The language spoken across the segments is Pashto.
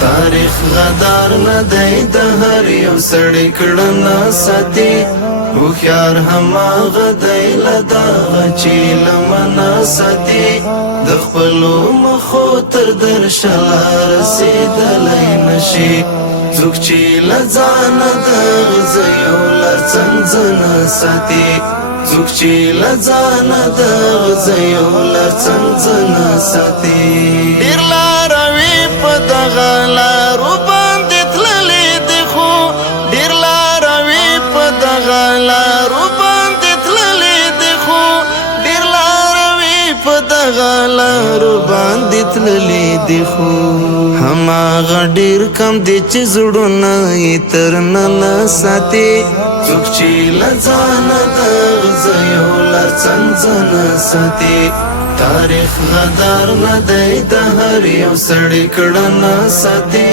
تاریخ غدار نه دی د هر یو سړی کړنه ساتي هوښیار هماغه دی له دغه چې لمنه ساتي د خپلو مخو تر درشله رسېدلی نشي څوک چې له ځانه د غذیو لر څنځنه ساتي څوک چې له ځانه د غذیو لر څنځنه ساتي ډېر لاروي په دغه لارو باندې تللي دي خو ډېر لاروي په دغه لارو باندې تللي دي خو ډېر لاروي په دغه لارو باندې تللي دي خو هماغه ډېر کم دي چې زړونه یې تر ننه ساتي څوک چې له ځانه د غذیو لر څنځنه ساتي تاریخ غدار نه دی د هر یو سړی کړنه ساتي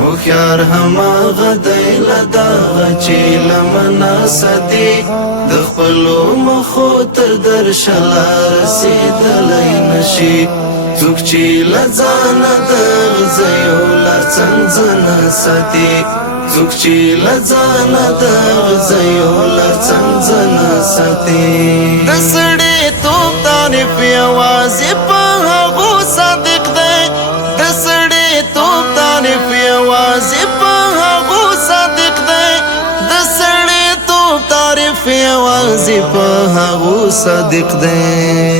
هوښیار هماغه دی له دغه چې لمنه ساتي د خپلو مخو تر درشله رسېدلی نشي څوک چې له ځانه د غذیو لر څنځنه ساتي څوک چې له ځانه د غذیو لر څنځنه ساتي د سړیتوب تعریف یوازې په هغو صادق دی د سړیتوب تعریف یوازې په هغو صادق دی د سړیتوب تعریف یوازې په هغو صادق دی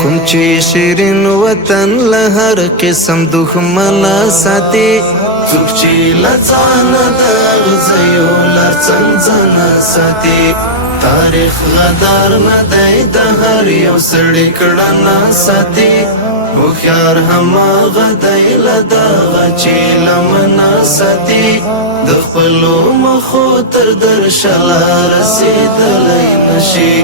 کوم چې شیرین وطن له هر قسم دښمنه ساتي څوک چې له ځانه د غذیو لر څنځنه ساتي تاریخ غدار نه دی د هر یو سړی کړنه ساتي هوښیار هماغه دی له دغه چې لمنه ساتي د خپلو مخو تر درشله رسېدلی نشي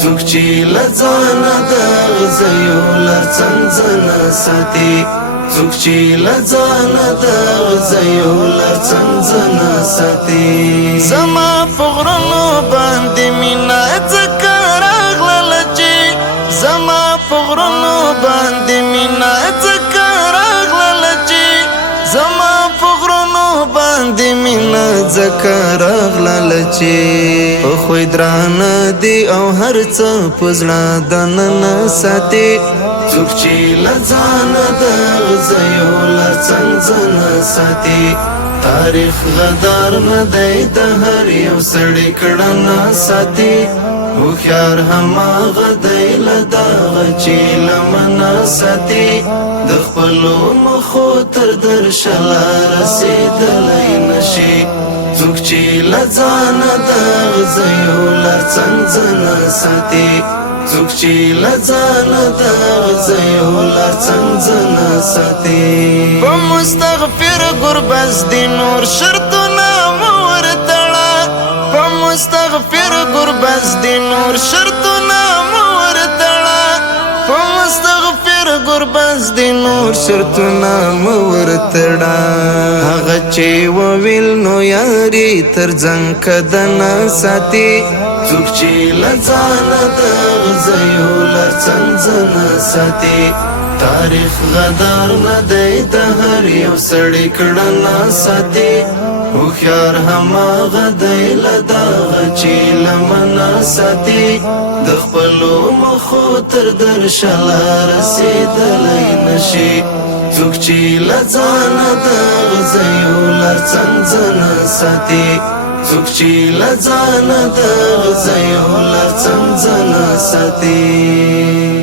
څوک چې له ځانه د غذیو لر څنځنه ساتي څوک چې له ځانه د غذیو لر څنځنه ساتي زما په غرونو باندې مینه ځکه راغلله چې زما په غرونو باندې مینه ځکه راغلله چې زما په غرونو باندې مینه ځکه راغلله چې په خوی درانه دي او هر څه په زړه دننه ساتي څوک چې له ځانه د غذیو لر څنځنه ساتي تاریخ غدار نه دی د هر یو سړی کړنه ساتي هوښیار هماغه دی له دغه چې لمنه ساتي د خپلو مخو تر درشله رسېدلی نشي څوک چې له ځانه د غذیو لر څنځنه ساتي څوک چې له ځانه د غذیو لر څنځنه ساتي په مستغفر ګربز دي نور شرطونه مه ورتړه په مستغفر ګربز دي نور شرطونه مه ورتړه په مستغفر ګربز دي نور شرطونه مه ورتړه هغه چې وویل نو یاري تر ځنګ کدنه ساتي څوک چې له ځانه د غذیو لر څنځنه ساتي تاریخ غدار نه دی د هر یو سړی کړنه ساتي هوښیار هماغه دی له دغه چې لمنه ساتي د خپلو مخو تر درشله رسېدلی نشي څوک چې له ځانه د غذیو لر څنځنه ساتي څوک چې له ځانه د غذیو لر څنځنه ساتي